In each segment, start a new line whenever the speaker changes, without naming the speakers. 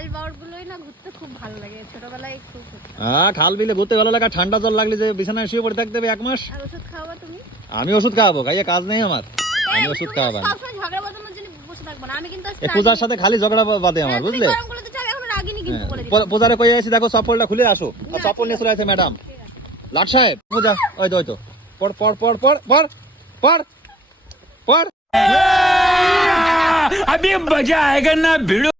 খাল বাওয়ার গুলোই না ঘুরতে খুব ভালো লাগে ছোটবেলায় খুব ঘুরতাম।
হ্যাঁ খাল বিলে ঘুরতে ভালো লাগা ঠান্ডা জল লাগলে যে বিছানায় শুয়ে পড়ে থাকতে হবে এক মাস
আর ওষুধ খাওয়াবা তুমি
আমি ওষুধ খাওয়াবো গাইয়ে কাজ নেই আমার আমি ওষুধ
তুমি
খাওয়াবো না।
সবসময় ঝগড়া বাঁধানোর জন্য বসে থাকবো না আমি কিন্তু আজকে
এই পূজার সাথে খালি ঝগড়া বাদে
রাগিনি।
আমার
হ্যাঁ, তুমি
বুঝলে
গরম করলে তো চাই, এখন রাগিনি কিন্তু বলে দিলাম।
পূ- পূজারে কই আছি দেখো চপ্পলটা খুলে আসো আর চপ্পল নিয়ে চলে আছে ম্যাডাম লাট সাহেব পূজা ওই তো ওই তো পড় পড় পড় পড় পড় পড় পড়
अभी मजा आएगा ना भिड़ो
তো বৃষ্টির মধ্যে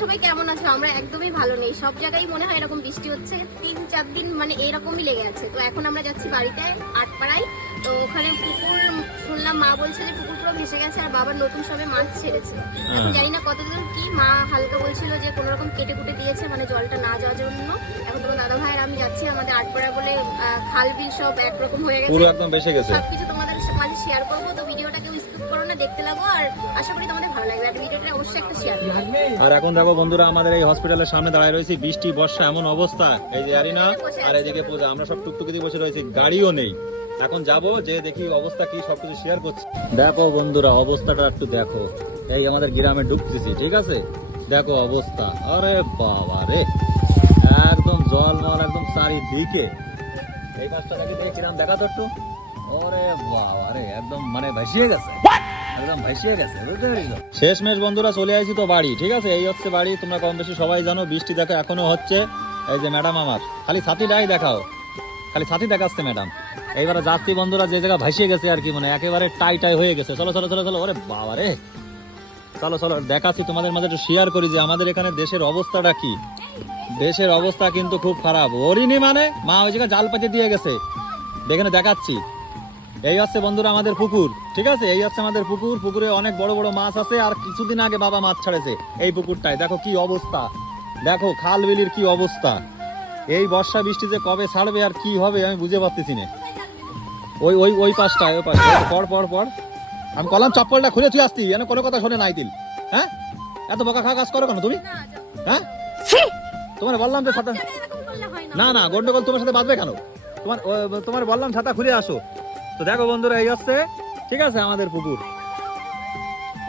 সবাই কেমন আছো? আমরা একদমই ভালো নেই। সব জায়গায় মনে হয় এরকম বৃষ্টি হচ্ছে। তিন, চার দিন মানে এরকমই লেগে আছে। তো এখন আমরা যাচ্ছি বাড়িতে, আটপাড়ায়। তো ওখানে পুকুর শুনলাম মা বলছে যে পুকুর পুরো ভেসে গেছে আর বাবার নতুন সবে মাছ ছেড়েছে। এখন
হ্যাঁ।
জানি না কতদিন কি মা হালকা বলছিল যে কোনো রকম কেটে কুটে দিয়েছে মানে জলটা না যাওয়ার জন্য। এখন তোমার দাদা ভাইয়ের আমি যাচ্ছি আমাদের আটপাড়া বলে খাল বিল সব একরকম হয়ে
পুরো
গেছে
একদম বেসে গেছে।
সবকিছু তোমাদের মাঝে শেয়ার করব তো ভিডিওটা কেউ স্কিপ করো না দেখতে লাগো আর আশা করি তোমাদের ভালো লাগবে। আর ভিডিওটা অবশ্যই একটা শেয়ার
আর এখন দেখো বন্ধুরা আমাদের এই হসপিটালের সামনে দাঁড়ায় রয়েছি। বৃষ্টি বর্ষা এমন অবস্থা। এই যে আরিনা আর এদিকে পূজা। আমরা সব টুকটুকি দিয়ে বসে রয়েছি। গাড়িও নেই। এখন যাব যে দেখি অবস্থা কি সবকিছু শেয়ার করছি। দেখো বন্ধুরা অবস্থাটা একটু দেখো। এই আমাদের গ্রামে ঢুকতেছি ঠিক আছে? দেখো অবস্থা। আরে বাবা রে! একদম জল মল একদম চারিদিকে। এই পাঁচটা দেখি দেখি কিরাম দেখা তো একটু? ওরে বাবা রে একদম মানে ভাসিয়ে গেছে। একদম ভাসিয়ে গেছে বুঝতে শেষমেশ বন্ধুরা চলে আসি তো বাড়ি ঠিক আছে? এই হচ্ছে বাড়ি তোমরা কম বেশি সবাই জানো বৃষ্টি দেখো এখনও হচ্ছে। এই যে ম্যাডাম আমার খালি ছাতিটাই দেখাও। খালি ছাতি দেখাচ্ছে ম্যাডাম। এইবারে যাত্রী বন্ধুরা যে জায়গা ভাসিয়ে গেছে আর কি মানে একেবারে টাই টাই হয়ে গেছে। চলো চলো চলো চলো, ওরে বাবা রে চলো চলো, দেখাচ্ছি তোমাদের মাঝে একটু শেয়ার করি যে আমাদের এখানে দেশের অবস্থাটা কি। দেশের অবস্থা কিন্তু খুব খারাপ। ওরিনি মানে? মা ওই জায়গায় জাল পাতি দিয়ে গেছে। এখানে দেখাচ্ছি। এই হচ্ছে বন্ধুরা আমাদের পুকুর, ঠিক আছে? এই হচ্ছে আমাদের পুকুর। পুকুরে অনেক বড় বড় মাছ আছে আর কিছুদিন আগে বাবা মাছ ছাড়েছে এই পুকুরটায়। দেখো কি অবস্থা। দেখো খাল বিলির কি অবস্থা। এই বর্ষা বৃষ্টি যে কবে ছাড়বে আর কি হবে আমি বুঝে পারতেছি না। ওই ওই ওই পাশটায় ওই পাশটা। পর পর পর আমি কলাম চপ্পলটা খুলে তুই আসতি এনে কোনো কথা শোনে নাই দিল হ্যাঁ? এত বকা খা কাজ করো কেন তুমি। হ্যাঁ? তোমার বললাম তো ছাতা
হয় না।
না গন্ডগোল তোমার সাথে বাঁধবে কেন? তোমার তোমার বললাম ছাতা খুলে আসো। তো দেখো বন্ধুরা এই হচ্ছে ঠিক আছে আমাদের পুকুর।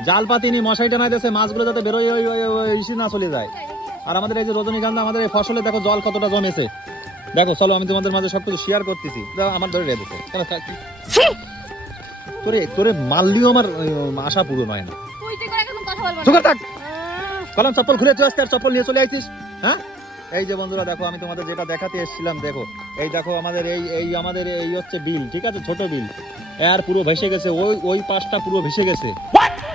জাল পাতিনি মশাই টানাই দিয়েছে মাছগুলো যাতে বেরোয় ওই ওই ওই ইসি না চলে যায়। আর আমাদের এই যে রজনীগন্ধা আমাদের এই ফসলে দেখো জল কতটা জমেছে। দেখো চলো আমি তোমাদের মাঝে সবকিছু শেয়ার করতেছি। আমার ধরে রেখেছে কেন তোরে তোরে মারলিও আমার আশা পূরণ হয় না। সুগার থাক কলম চপ্পল খুলে তুই আসতে আর চপ্পল নিয়ে চলে আইছিস হ্যাঁ? এই যে বন্ধুরা দেখো আমি তোমাদের যেটা দেখাতে এসেছিলাম দেখো। এই দেখো আমাদের এই এই আমাদের এই হচ্ছে বিল ঠিক আছে? ছোট বিল। আর পুরো ভেসে গেছে ওই ওই পাশটা পুরো ভেসে গেছে।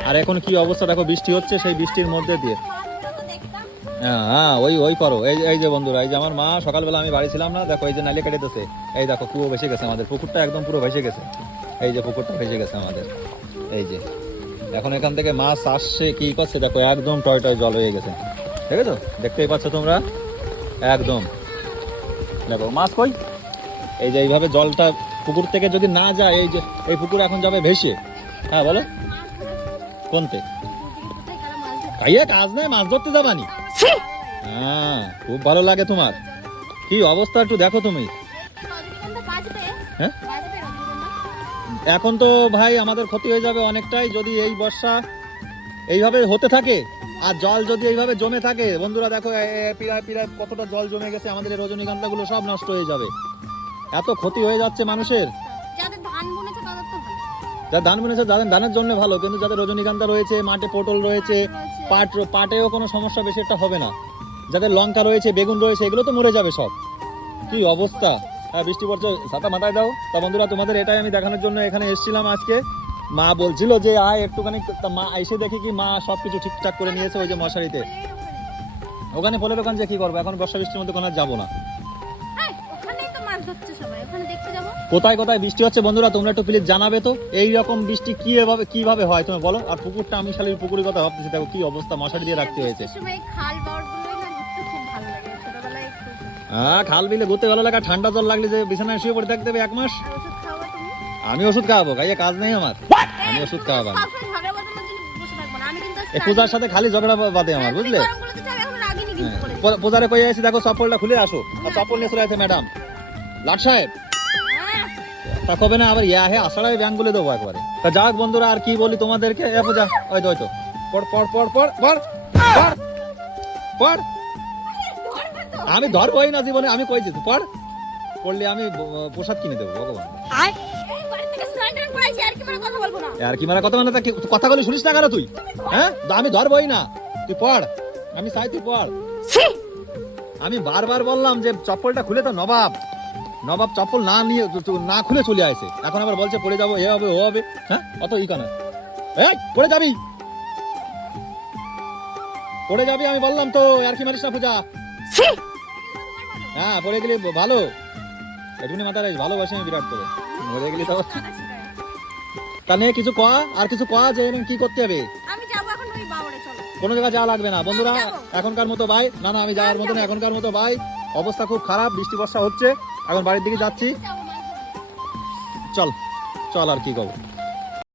আর এখন কি অবস্থা? দেখো বৃষ্টি হচ্ছে সেই বৃষ্টির মধ্যে দিয়ে। হ্যাঁ হ্যাঁ ওই ওই করো এই এই যে বন্ধুরা এই যে আমার মা সকালবেলা আমি বাড়ি ছিলাম না দেখো এই যে নালি কেটে দিতেছে এই দেখো পুরো ভেসে গেছে আমাদের পুকুরটা একদম পুরো ভেসে গেছে। এই যে পুকুরটা ভেসে গেছে আমাদের। এই যে এখন এখান থেকে মাছ আসছে কি করছে দেখো একদম টয় টয় জল হয়ে গেছে। ঠিক আছে? দেখতেই পাচ্ছ তোমরা? একদম। দেখো মাছ কই? এই যে এইভাবে জলটা পুকুর থেকে যদি না যায় এই যে এই পুকুর এখন যাবে ভেসে। হ্যাঁ বলো। কোনতে? কাজ নেই মাছ ধরতে যাবানি। হ্যাঁ খুব ভালো লাগে তোমার। কি অবস্থা একটু দেখো তুমি। হ্যাঁ? এখন তো ভাই আমাদের ক্ষতি হয়ে যাবে অনেকটাই যদি এই বর্ষা এইভাবে হতে থাকে। আর জল যদি এইভাবে জমে থাকে বন্ধুরা দেখো পিড়ায় পিড়ায় কতটা জল জমে গেছে আমাদের এই রজনীগন্ধাগুলো সব নষ্ট হয়ে যাবে। এত ক্ষতি হয়ে যাচ্ছে মানুষের।
যাদের ধান বুনেছে তাদের
যা ধান বুনেছে যাদের ধানের জন্য ভালো কিন্তু যাদের রজনীগন্ধা রয়েছে মাঠে পটল রয়েছে। পাট পাটেও কোনো সমস্যা বেশি একটা হবে না। যাদের লঙ্কা রয়েছে, বেগুন রয়েছে, এগুলো তো মরে যাবে সব। কি অবস্থা? হ্যাঁ বৃষ্টি পড়ছে, ছাতা মাথায় দাও। তা বন্ধুরা, তোমাদের এটাই আমি দেখানোর জন্য এখানে এসেছিলাম আজকে। মা বলছিল যে, আয় একটুখানি মা এসে দেখি কি মা সব কিছু ঠিকঠাক করে নিয়েছে ওই যে মশারিতে। ওখানে বলে দোকান যে কী করব? এখন বর্ষা বৃষ্টির মধ্যে কোনো যাব না। কোথায় কোথায় বৃষ্টি হচ্ছে বন্ধুরা তোমরা একটু প্লিজ জানাবে তো। এই রকম বৃষ্টি কি এভাবে কীভাবে হয় তুমি বলো। আর পুকুরটা আমি শালির পুকুরের কথা ভাবতেছি দেখো কি অবস্থা মশারি দিয়ে রাখতে হয়েছে।
খাল।
হ্যাঁ খাল বিলে ঘুরতে ভালো লাগা ঠান্ডা জল লাগলে যে বিছানায় শুয়ে পড়ে থাকতে হবে এক মাস। আমি ওষুধ খাওয়াবো গাইয়ে কাজ নেই আমার। আমি ওষুধ খাওয়াবো পূজার সাথে খালি ঝগড়া বাদে আমার
হ্যাঁ,
বুঝলে? হ্যাঁ, পূজারে কই আছি দেখো চপ্পলটা খুলে আসো। আর চপ্পল নিয়ে চলে আছে ম্যাডাম। লাট সাহেব
হ্যাঁ,
তা কবে না আবার ইয়া হে আষাঢ়ায় ব্যাংক বলে দেবো একবারে। তা যাক বন্ধুরা আর কি বলি তোমাদেরকে এ পূজা ওই তো ওই তো। পড় পড় পড় পড় পড় পড় পড়। আমি ধরবই না জীবনে আমি কইছি তুই পড়। পড়লে আমি প্রসাদ কিনে দেবো ভগবান।
আর কি মানে কথা
মানে তা কথা বলে শুনিস না কেন তুই? হ্যাঁ? আমি ধরবই না। তুই পড় আমি চাই তুই পড়। আমি বারবার বললাম যে চপ্পলটা খুলে তো নবাব। নবাব চপ্পল না নিয়ে না খুলে চলে আসে। এখন আবার বলছে পড়ে যাব এ হবে ও হবে। হ্যাঁ? অত ই কেন? এই পড়ে যাবি? পড়ে যাবি আমি বললাম তো আর কি মারিস না পূজা? হ্যাঁ পড়ে গেলি ভালো। এটুকুনি মাথায় রাখিস ভালোবাসি আমি বিরাট করে। মরে গেলি তো তা নিয়ে কিছু কয়া? আর কিছু কয়া যে কি করতে হবে? কোনো জায়গায় যাওয়া লাগবে না। বন্ধুরা এখনকার মতো ভাই না না আমি যাওয়ার মতো না এখনকার মতো ভাই অবস্থা খুব খারাপ বৃষ্টি বর্ষা হচ্ছে। এখন বাড়ির দিকে যাচ্ছি। চল চল আর কি করব